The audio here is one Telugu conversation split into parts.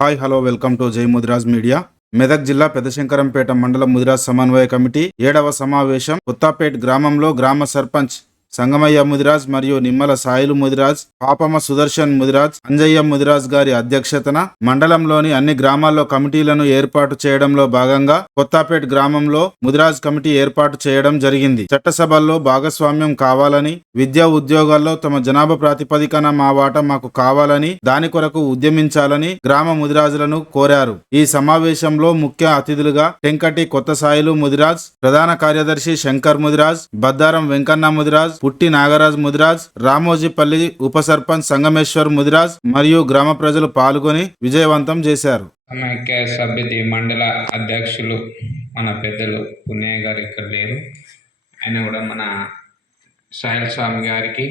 హాయ్ హలో వెల్కమ్ టు జై ముదిరాజ్ మీడియా. మెదక్ జిల్లా పెదశంకరంపేట మండలం ముదిరాజ్ సమన్వయ కమిటీ 7వ సమావేశం కొత్తపేట్ గ్రామంలో గ్రామ సర్పంచ్ సంగమయ్య ముదిరాజ్ మరియు నిమ్మల సాయిలు ముదిరాజ్, పాపమ సుదర్శన్ ముదిరాజ్, అంజయ్య ముదిరాజ్ గారి అధ్యక్షతన మండలంలోని అన్ని గ్రామాల్లో కమిటీలను ఏర్పాటు చేయడంలో భాగంగా కొత్తపేట్ గ్రామంలో ముదిరాజ్ కమిటీ ఏర్పాటు చేయడం జరిగింది. చట్టసభల్లో భాగస్వామ్యం కావాలని, విద్యా ఉద్యోగాల్లో తమ జనాభా ప్రాతిపదికన మా వాటా మాకు కావాలని, దాని కొరకు ఉద్యమించాలని గ్రామ ముదిరాజులను కోరారు. ఈ సమావేశంలో ముఖ్య అతిథులుగా టెంకటి కొత్త సాయిలు ముదిరాజ్, ప్రధాన కార్యదర్శి శంకర్ ముదిరాజ్, బద్దారం వెంకన్న ముదిరాజ్, పుట్టి నాగరాజ్ ముదిరాజ్, రామోజీపల్లి ఉప సర్పంచ్ సంగమేశ్వర్ ముదిరాజ్ మరియు గ్రామ ప్రజలు పాల్గొని విజయవంతం చేశారు. సమైక్య సభ్యతి మండల అధ్యక్షులు మన పెద్దలు పున్నయ్య గారు ఇక్కడ లేరు. ఆయన కూడా మన సాయిల్ స్వామి గారికి,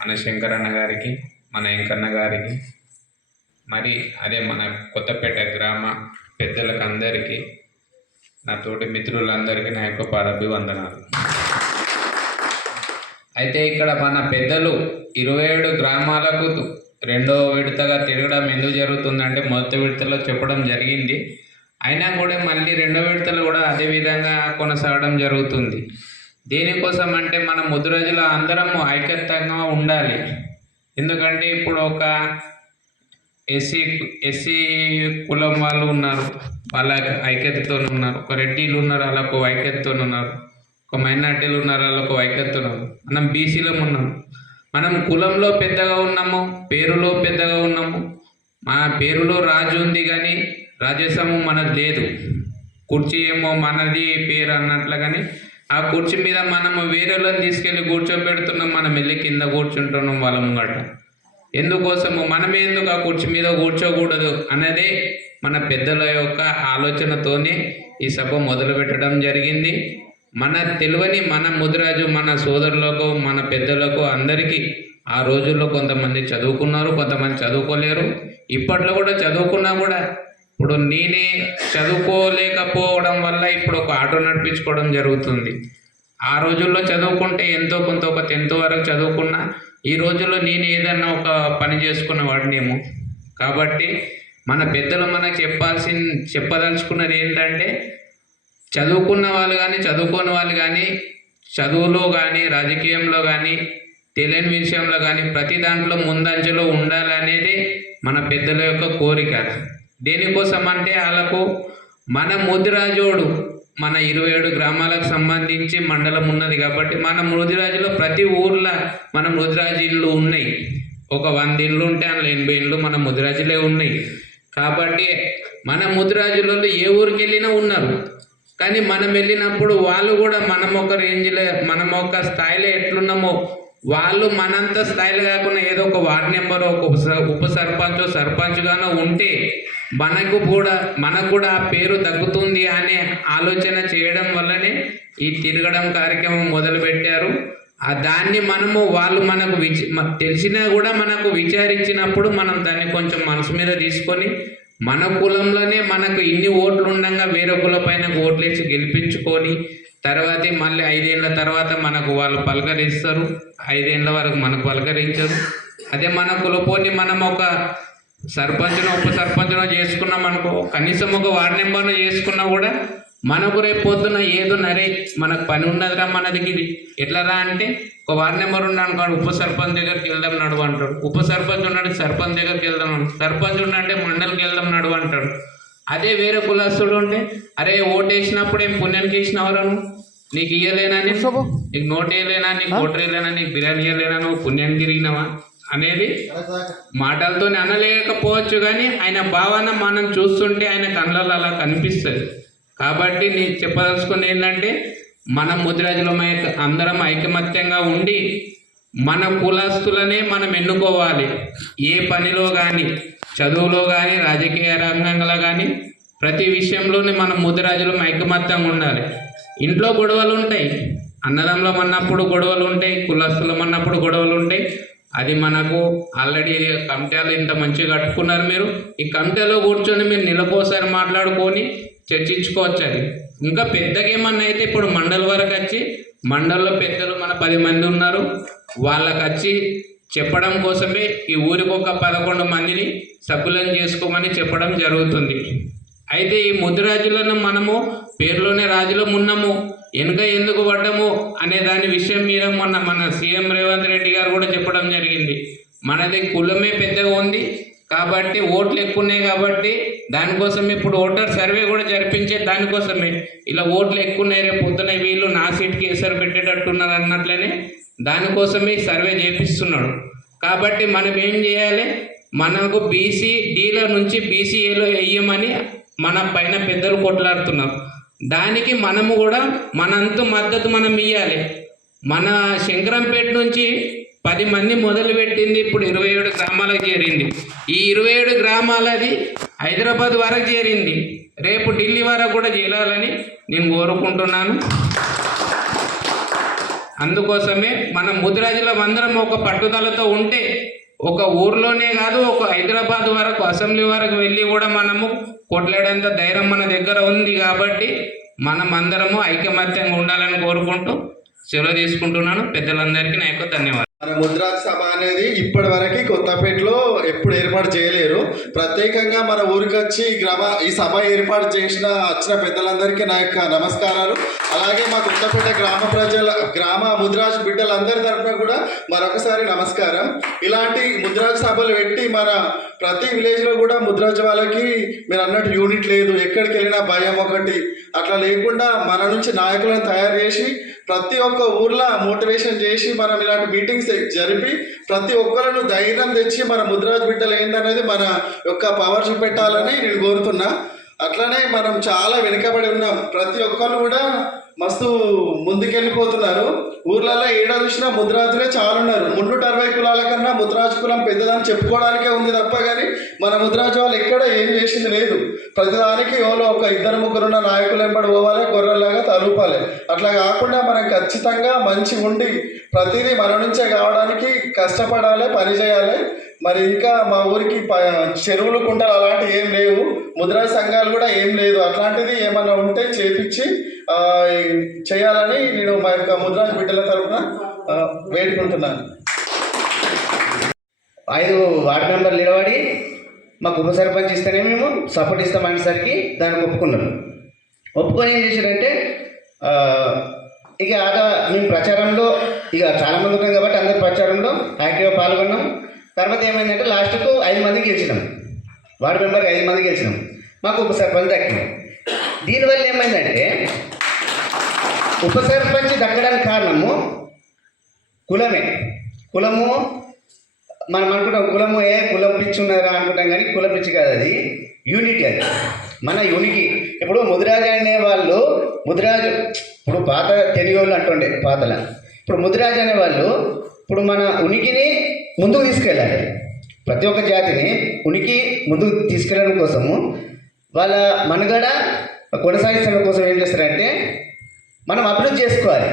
మన శంకరన్న గారికి, మన వెంకన్న గారికి, మరి అదే మన కొత్తపేట గ్రామ పెద్దలకు అందరికీ, నా తోటి మిత్రులందరికీ నా యొక్క పాదాభివందనాలు. అయితే ఇక్కడ మన పెద్దలు 27 గ్రామాలకు రెండో విడతగా తిరగడం ఎందుకు జరుగుతుందంటే మొదటి విడతలో చెప్పడం జరిగింది. అయినా కూడా మళ్ళీ రెండో విడతలు కూడా అదే విధంగా కొనసాగడం జరుగుతుంది. దేనికోసం అంటే మన ముదిరాజులు అందరము ఐక్యతంగా ఉండాలి. ఎందుకంటే ఇప్పుడు ఒక ఎస్సీ కులం వాళ్ళు ఉన్నారు, వాళ్ళ ఐక్యతతో ఉన్నారు. ఒక రెడ్డిలు ఉన్నారు, వాళ్ళకు ఐక్యతతో ఉన్నారు. ఒక మైనార్టీలు ఉన్నారు, వాళ్ళకు ఐక్యతతో ఉన్నారు. మనం బీసీలో ఉన్నాము. మనం కులంలో పెద్దగా ఉన్నాము, పేరులో పెద్దగా ఉన్నాము. మన పేరులో రాజు ఉంది కానీ రాజ్యసము మనది లేదు. కుర్చీ ఏమో మనది పేరు అన్నట్లు కానీ ఆ కుర్చీ మీద మనము వేరేలను తీసుకెళ్ళి కూర్చోబెడుతున్నాం, మనం వెళ్ళి కింద కూర్చుంటున్నాం వాళ్ళ ముంగట. ఎందుకోసము మనమే ఎందుకు ఆ కుర్చీ మీద కూర్చోకూడదు అన్నదే మన పెద్దల యొక్క ఆలోచనతోనే ఈ సభ మొదలు పెట్టడం జరిగింది. మన తెలివని మన ముదిరాజు మన సోదరులకు, మన పెద్దలకు అందరికీ ఆ రోజుల్లో కొంతమంది చదువుకున్నారు, కొంతమంది చదువుకోలేరు. ఇప్పట్లో కూడా చదువుకున్నా కూడా ఇప్పుడు నేనే చదువుకోలేకపోవడం వల్ల ఇప్పుడు ఒక ఆటో నడిపించుకోవడం జరుగుతుంది. ఆ రోజుల్లో చదువుకుంటే ఎంతో కొంత ఒక 10th వరకు చదువుకున్నా, ఈ రోజుల్లో నేను ఏదన్నా ఒక పని చేసుకున్న వాడినేమో. కాబట్టి మన పెద్దలు మనకు చెప్పదలుచుకున్నది ఏంటంటే, చదువుకున్న వాళ్ళు కానీ చదువుకోని వాళ్ళు కానీ చదువులో కానీ రాజకీయంలో కానీ తెలియని విషయంలో కానీ ప్రతి దాంట్లో ముందంజలో ఉండాలనేది మన పెద్దల యొక్క కోరిక. దేనికోసం అంటే వాళ్ళకు మన ముదిరాజోడు మన 27 గ్రామాలకు సంబంధించి మండలం ఉన్నది కాబట్టి మన ముదిరాజులో ప్రతి ఊర్లో మన ముదిరాజు ఇళ్ళు ఉన్నాయి. ఒక 100 ఇళ్ళు ఉంటే అందులో 80 ఇళ్ళు మన ముదిరాజులే ఉన్నాయి. కాబట్టి మన ముదిరాజులలో ఏ ఊరికి వెళ్ళినా ఉన్నారు. కానీ మనం వెళ్ళినప్పుడు వాళ్ళు కూడా మనం ఒక రేంజ్లో, మనం ఒక స్థాయిలో ఎట్లున్నామో వాళ్ళు మనంత స్థాయిలో కాకుండా ఏదో ఒక వార్డు నెంబర్, ఒక ఉప సర్పంచ్గానో ఉంటే మనకు కూడా ఆ పేరు తగ్గుతుంది అనే ఆలోచన చేయడం వల్లనే ఈ తిరగడం కార్యక్రమం మొదలుపెట్టారు. దాన్ని వాళ్ళు మనకు తెలిసినా కూడా మనకు విచారించినప్పుడు మనం దాన్ని కొంచెం మనసు మీద తీసుకొని మన కులంలోనే మనకు ఇన్ని ఓట్లు ఉండగా వేరే కుల పైన ఓట్లేసి గెలిపించుకొని తర్వాత మళ్ళీ 5 ఏళ్ళ తర్వాత మనకు వాళ్ళు పలకరిస్తారు. 5 ఏళ్ళ వరకు మనకు పలకరించరు. అదే మన కులపోని మనం ఒక సర్పంచ్నో ఉప సర్పంచ్నో చేసుకున్నాం అనుకో, కనీసం ఒక వార్డు నెంబర్ను చేసుకున్నా కూడా మనకు రేపు పొద్దున ఏదో నరే మనకు పని ఉన్నదిరా మనదికి ఎట్లరా అంటే, ఒక వార్డు నెంబర్ ఉన్నాడు ఉప సర్పంచ్ దగ్గరికి వెళ్దాం నడువు అంటాడు. ఉప సర్పంచ్ ఉన్నాడు సర్పంచ్ దగ్గరికి వెళ్దాం, సర్పంచ్ ఉన్నంటే మండలికి వెళ్దాం నడువు అంటాడు. అదే వేరే కులస్తుడు ఉంటే, అరే ఓటు వేసినప్పుడు ఏం పుణ్యానికి వేసినవరాను, నీకు ఇయ్యలేనా, నీకు నోటు వేయలేనా, నీకు ఓటు వేయలేనా, నీకు బిర్యానీ ఇయ్యలేనా, నువ్వు పుణ్యానికి తిరిగినావా అనేది మాటలతో అనలేకపోవచ్చు. కానీ ఆయన భావన మనం చూస్తుంటే ఆయన కళ్ళల్లో అలా కనిపిస్తుంది. కాబట్టి నేను చెప్పదలుచుకుని ఏంటంటే, మన ముదిరాజుల అందరం ఐకమత్యంగా ఉండి మన కులస్తులనే మనం ఎన్నుకోవాలి. ఏ పనిలో కానీ, చదువులో కానీ, రాజకీయ రంగంలో కానీ ప్రతి విషయంలోనే మనం ముదిరాజులు ఐకమత్యంగా ఉండాలి. ఇంట్లో గొడవలు ఉంటాయి, అన్నదమ్ములం అన్నప్పుడు గొడవలు ఉంటాయి, కులస్తులం అన్నప్పుడు గొడవలు ఉంటాయి. అది మనకు ఆల్రెడీ కమిటీలు ఇంత మంచిగా కట్టుకున్నారు. మీరు ఈ కమిటీలో కూర్చొని మీరు నెలకోసారి మాట్లాడుకొని చర్చించుకోవచ్చు. అది ఇంకా పెద్దగా ఏమన్నా అయితే ఇప్పుడు మండలి వరకు వచ్చి, మండలిలో పెద్దలు మన 10 మంది ఉన్నారు, వాళ్ళకి వచ్చి చెప్పడం కోసమే ఈ ఊరికి ఒక 11 మందిని సభ్యులను చేసుకోమని చెప్పడం జరుగుతుంది. అయితే ఈ ముదిరాజులను మనము పేరులోనే రాజులం ఉన్నాము, వెనుక ఎందుకు పడ్డము అనే దాని విషయం మీద మన సీఎం రేవంత్ రెడ్డి గారు కూడా చెప్పడం జరిగింది. మనది కులమే పెద్దగా ఉంది కాబట్టి ఓట్లు ఎక్కువ ఉన్నాయి కాబట్టి దానికోసం ఇప్పుడు ఓటర్ సర్వే కూడా జరిపించే దానికోసమే ఇలా ఓట్లు ఎక్కువ ఉన్నాయి, రేపు పొద్దున వీళ్ళు నా సీట్కి ఎసరు పెట్టేటట్టున్నారు అన్నట్లనే దానికోసమే సర్వే చేపిస్తున్నాడు. కాబట్టి మనం ఏం చేయాలి, మనకు బీసీ డీల నుంచి బీసీఏలో వేయమని మన పైన పెద్దలు కొట్లాడుతున్నారు. దానికి మనము కూడా మనంతు మద్దతు మనం ఇవ్వాలి. మన శంకరంపేట నుంచి 10 మంది మొదలుపెట్టింది, ఇప్పుడు 27 గ్రామాలకు చేరింది. ఈ 27 గ్రామాలది హైదరాబాద్ వరకు చేరింది, రేపు ఢిల్లీ వరకు కూడా చేరాలని నేను కోరుకుంటున్నాను. అందుకోసమే మనం ముదిరాజులం అందరం ఒక పట్టుదలతో ఉంటే ఒక ఊర్లోనే కాదు, ఒక హైదరాబాద్ వరకు అసెంబ్లీ వరకు వెళ్ళి కూడా మనము కొట్లాడేంత ధైర్యం మన దగ్గర ఉంది. కాబట్టి మనం అందరము ఐకమత్యంగా ఉండాలని కోరుకుంటూ సెలవు తీసుకుంటున్నాను. పెద్దలందరికీ నా యొక్క ధన్యవాదాలు. మన ముద్రాజ్ సభ అనేది ఇప్పటి వరకు కొత్తపేటలో ఎప్పుడు ఏర్పాటు చేయలేరు. ప్రత్యేకంగా మన ఊరికి వచ్చి ఈ సభ ఏర్పాటు వచ్చిన పెద్దలందరికీ నా యొక్క నమస్కారాలు. అలాగే మా కొత్తపేట గ్రామ ముద్రాజ్ బిడ్డలందరి తరఫున కూడా మరొకసారి నమస్కారం. ఇలాంటి ముద్రాజ్ సభలు పెట్టి మన ప్రతి విలేజ్లో కూడా ముద్రాజ్ వాళ్ళకి మీరు అన్నట్టు యూనిట్ లేదు, ఎక్కడికి వెళ్ళినా భయం ఒకటి అట్లా లేకుండా మన నుంచి నాయకులను తయారు చేసి ప్రతి ఒక్క ఊర్లో మోటివేషన్ చేసి మనం ఇలాంటి మీటింగ్స్ జరిపి ప్రతి ఒక్కరిను ధైర్యం తెచ్చి మన ముద్రాజ్ బిడ్డలు ఏంటనేది మన యొక్క పవర్ చూపెట్టాలని నేను కోరుతున్నా. అట్లనే మనం చాలా వెనుకబడి ఉన్నాం, ప్రతి ఒక్కరు కూడా మస్తు ముందుకెళ్ళిపోతున్నారు. ఊర్లలో ఏడా చూసినా ముద్రాజులే చాలా ఉన్నారు. 360 కులాల కన్నా ముద్రాజు కులం పెద్దదని చెప్పుకోవడానికే ఉంది తప్ప కానీ మన ముద్రాజు వాళ్ళు ఎక్కడ ఏం చేసింది లేదు. ప్రతిదానికి ఎవరో ఒక 2-3 నాయకులు వెంబడి పోవాలి, గొర్రెల్లాగా తలూపాలి. అట్లా కాకుండా మనం ఖచ్చితంగా మంచి ఉండి ప్రతిదీ మన నుంచే కావడానికి కష్టపడాలి, పని చేయాలి. మరి ఇంకా మా ఊరికి చెరువులు కుంటలు అలాంటివి ఏం లేవు, ముద్రాజు సంఘాలు కూడా ఏం లేదు. అట్లాంటిది ఏమన్నా ఉంటే చేపించి చేయాలని నేను మా యొక్క ముద్రాజు బిడ్డల తరఫున వేడుకుంటున్నాను. 5 వార్డు మెంబర్లు నిలబడి మాకు ఉప సర్పంచ్ ఇస్తేనే మేము సపోర్ట్ ఇస్తామనేసరికి దానికి ఒప్పుకొని ఏం చేశారంటే ఇక మేము ప్రచారంలో ఇక చాలామంది ఉన్నాం కాబట్టి అందరు ప్రచారంలో యాక్టివ్గా పాల్గొన్నాం. తర్వాత ఏమైందంటే లాస్ట్కు 5 మంది గెలిచినాం, వార్డు మెంబర్కి 5 మంది గెలిచినాం, మాకు ఉప సర్పంచ్ దక్కింది. దీనివల్ల ఏమైందంటే ఉప సర్పంచ్ దక్కడానికి కారణము కులము. మనం అనుకుంటాం కులం పిచ్చి ఉన్నారా అనుకుంటాం, కానీ కులం పిచ్చి కాదు, అది యూనిటీ. అది మన యూనిటీ. ఇప్పుడు ముదిరాజు అనే వాళ్ళు ఇప్పుడు పాత తెలియోళ్ళు అంటుండే పాతల, ఇప్పుడు ముదిరాజు అనే వాళ్ళు ఇప్పుడు మన ఉనికిని ముందుకు తీసుకెళ్ళాలి. ప్రతి ఒక్క జాతిని ఉనికి ముందుకు తీసుకెళ్ళడం కోసము వాళ్ళ మనుగడ కొనసాగించడం కోసం ఏం చేస్తారంటే మనం అభివృద్ధి చేసుకోవాలి.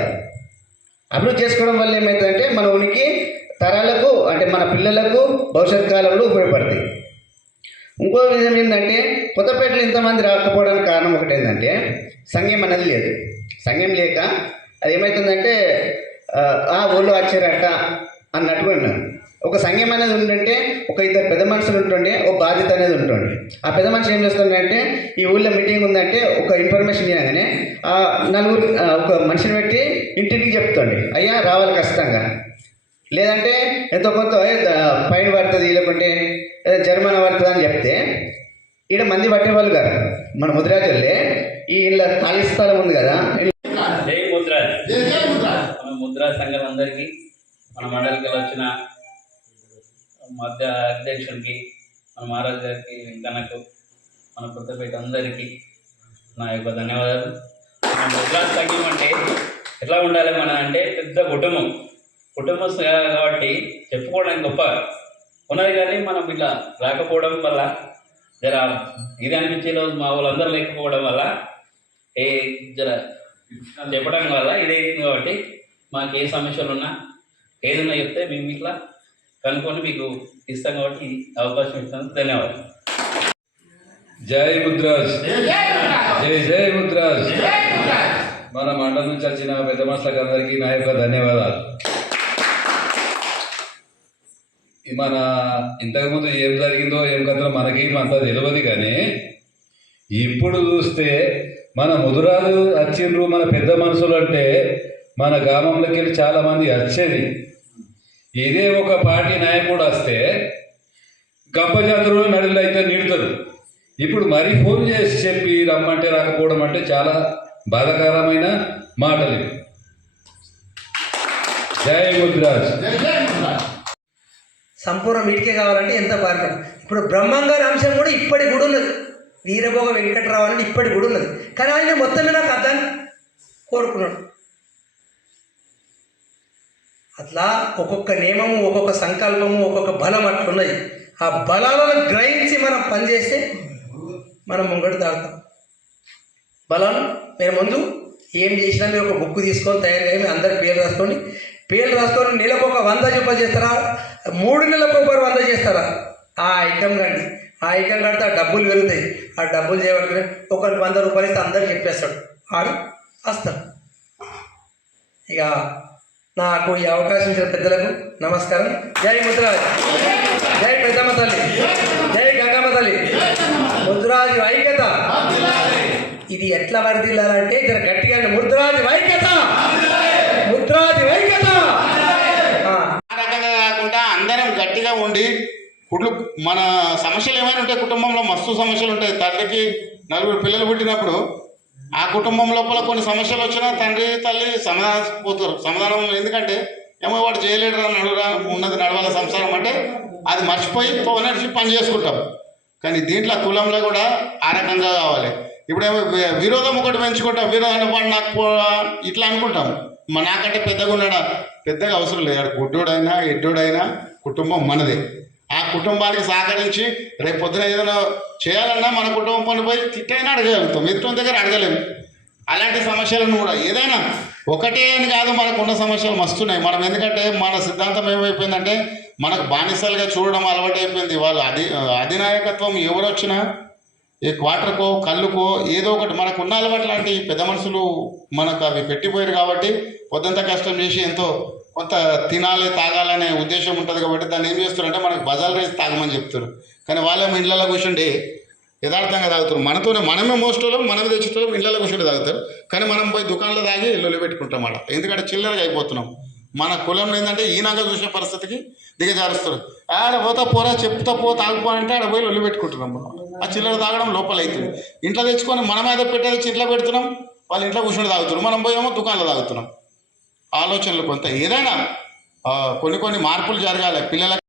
అభివృద్ధి చేసుకోవడం వల్ల ఏమవుతుందంటే మన ఉనికి తరాలకు అంటే మన పిల్లలకు భవిష్యత్ కాలంలో ఉపయోగపడుతుంది. ఇంకో విధం ఏంటంటే కొత్తపేటలో ఇంతమంది రాకపోవడానికి కారణం ఒకటి ఏంటంటే సంఘం అనేది లేదు. సంఘం లేక అది ఏమవుతుందంటే ఊళ్ళో వచ్చారట అన్నట్టుగా ఉన్నారు. ఒక సంఘం అనేది ఉంటుంటే ఒక 2 పెద్ద మనుషులు ఉంటుండే, ఒక బాధ్యత అనేది ఉంటుండే. ఆ పెద్ద మనుషులు ఏం చేస్తుండే, ఈ ఊళ్ళో మీటింగ్ ఉందంటే ఒక ఇన్ఫర్మేషన్ ఇవ్వగానే ఒక మనిషిని పెట్టి ఇంటికి చెప్తుండే, అయ్యా రావాలి ఖచ్చితంగా, లేదంటే ఎంతో కొంత ఫైన్ పడుతుంది, లేకుంటే జరిమానా పడుతుంది అని చెప్తే ఈడ మంది పట్టేవాళ్ళు కదా. మన ముద్రాజుల్లే ఈ ఇళ్ళ ఖాళీ స్థలం ఉంది కదా. జై ముద్రాజ్. మన ముద్రాజ్ సంఘం అందరికీ, మన మండలికి వచ్చిన మధ్య అధ్యక్షుడికి, మన మహారాజ్ గారికి, వెంకన్నకు, మన కొత్తపేట అందరికీ నా యొక్క ధన్యవాదాలు. మన ముద్రాజ్ సంఘం అంటే ఎట్లా ఉండాలి మన అంటే పెద్ద కుటుంబం కాబట్టి చెప్పుకోవడానికి గొప్ప ఉన్నది. కానీ మనం ఇట్లా రాకపోవడం వల్ల జర ఇది అనిపించే రోజు మా వాళ్ళందరూ లేకపోవడం వల్ల జర చెప్పడం వల్ల ఇదే కాబట్టి మాకు ఏ సమస్యలు ఉన్నా ఏదన్నా చెప్తే మేము ఇట్లా కనుక్కొని మీకు ఇస్తాం కాబట్టి అవకాశం ఇస్తాను. ధన్యవాదాలు. జై ముద్రాజ్, జై ముద్రాజ్. మన మండలం నుంచి వచ్చిన పెద్ద మనుషులకు అందరికీ నా యొక్క ధన్యవాదాలు. మన ఇంతకుముందు ఏం జరిగిందో ఏం కథలో మనకేం అంత తెలియదు, కానీ ఇప్పుడు చూస్తే మన ముదురాజు వచ్చిండ్రు, మన పెద్ద మనుషులు అంటే మన గ్రామంలోకి వెళ్ళి చాలామంది వచ్చేది. ఇదే ఒక పార్టీ నాయకుడు వస్తే గంప జాతరలో నడులు అయితే నిడుతారు. ఇప్పుడు మరీ ఫోన్ చేసి చెప్పి రమ్మంటే రాకపోవడం అంటే చాలా బాధాకరమైన మాటలు. జై ముద్రాజ్. సంపూర్ణ మీటికే కావాలంటే ఎంత బాధపడ. ఇప్పుడు బ్రహ్మంగారి అంశం కూడా ఇప్పటికి కూడా ఉన్నది. వీరభోగ వెంకటరావు అనేది ఇప్పటికి కూడా ఉన్నది. కానీ ఆయన మొత్తం మీద నాకు అర్థాన్ని కోరుకున్నాడు. అట్లా ఒక్కొక్క నియమము, ఒక్కొక్క సంకల్పము, ఒక్కొక్క బలం అట్లున్నది. ఆ బలాలను గ్రహించి మనం పనిచేస్తే మనం ముంగడు తాగుతాం. బలాలు మీరు ముందు ఏం చేసినా మీరు ఒక బుక్ తీసుకొని తయారుగా మీ అందరి పేర్లు రాసుకొని నెలకు ఒక 100 రూపాయలు చేస్తారా, 3 నెలలకు ఒకరు 100 చేస్తారా, ఆ ఐటెం కండి. ఆ ఐటెం కడితే ఆ డబ్బులు పెరుగుతాయి. ఆ డబ్బులు చేయబట్టి ఒకరికి 100 రూపాయలు ఇస్తే అందరికి చెప్పేస్తాడు, ఆడు వస్తాడు. ఇక నాకు ఈ అవకాశం ఇచ్చిన పెద్దలకు నమస్కారం. జై ముద్రాజ్, జై పెద్దమ్మ తల్లి, జై గంగమ్మ తల్లి, ముద్రాజు ఐక్యత. ఇది ఎట్లా వరదిల్లాలంటే జర గట్టిగా ముద్రాజు ఐక్యత, ముద్రాజు ఐక్యత. ఆ రకంగా కాకుండా అందరం గట్టిగా ఉండి మన సమస్యలు ఏమైనా ఉంటాయి, కుటుంబంలో మస్తు సమస్యలు ఉంటాయి. తండ్రికి 4 పిల్లలు పుట్టినప్పుడు ఆ కుటుంబం లోపల కొన్ని సమస్యలు వచ్చినా తండ్రి తల్లి సమాధానపోతారు. సమాధానం ఎందుకంటే ఏమో వాడు చేయలేడు ఉన్నది నడవాల సంసారం అంటే అది మర్చిపోయి నడిచి పని చేసుకుంటాం. కానీ దీంట్లో కులంలో కూడా ఆ రకంగా కావాలి. ఇప్పుడేమో విరోధం ఒకటి పెంచుకుంటాం, విరోధం వాడు నాకు ఇట్లా అనుకుంటాం. నాకంటే పెద్దగా ఉన్నాడా, పెద్దగా అవసరం లేదు. గుడ్డోడైనా ఎడ్డోడైనా కుటుంబం మనదే. ఆ కుటుంబానికి సహకరించి రేపు పొద్దున ఏదైనా చేయాలన్నా మన కుటుంబం పని పోయి తిట్టైనా అడగలుగుతాం, ఎదుటి దగ్గర అడగలేము. అలాంటి సమస్యలను కూడా ఏదైనా ఒకటే అని కాదు, మనకున్న సమస్యలు మస్తున్నాయి. మనం ఎందుకంటే మన సిద్ధాంతం ఏమైపోయిందంటే మనకు బానిసలుగా చూడడం అలవాటు అయిపోయింది. వాళ్ళు అధినాయకత్వం ఎవరు వచ్చినా ఈ క్వార్టర్కో కళ్ళుకో ఏదో ఒకటి మనకు ఉన్న అలవాటు లాంటి పెద్ద మనుషులు మనకు అవి పెట్టిపోయారు. కాబట్టి పొద్దుంతా కష్టం చేసి ఎంతో కొంత తినాలి తాగాలనే ఉద్దేశం ఉంటుంది. కాబట్టి దాన్ని ఏం చేస్తారంటే మనకు బజార్ రేసి తాగమని చెప్తారు. కానీ వాళ్ళేమో ఇళ్ళలో కూర్చుండి యథార్థంగా తాగుతారు. మనమే మోస్టోళ్ళం, మనమే తెచ్చుతాం, ఇళ్ళలో కూర్చుండి తాగుతారు. కానీ మనం పోయి దుకాణంలో తాగి ఇల్లు పెట్టుకుంటాం అక్కడ. ఎందుకంటే చిల్లరగా అయిపోతున్నాం. మన కులంలో ఏంటంటే ఈనాగా చూసే పరిస్థితికి దిగజారుస్తారు. ఆడ పోతా పోరా చెప్తా పో తాగుపోనంటే ఆడ పోయి ఒళ్ళు పెట్టుకుంటున్నాం. ఆ చిల్లర తాగడం లోపల అవుతుంది. ఇంట్లో తెచ్చుకొని మనం ఏదో పెట్టేది ఇంట్లో పెడుతున్నాం, వాళ్ళు ఇంట్లో కూర్చొని తాగుతారు, మనం పోయేమో దుకాణంలో తాగుతున్నాం. ఆలోచనలు కొంత ఏదైనా కొన్ని మార్పులు జరగాలి పిల్లలకి.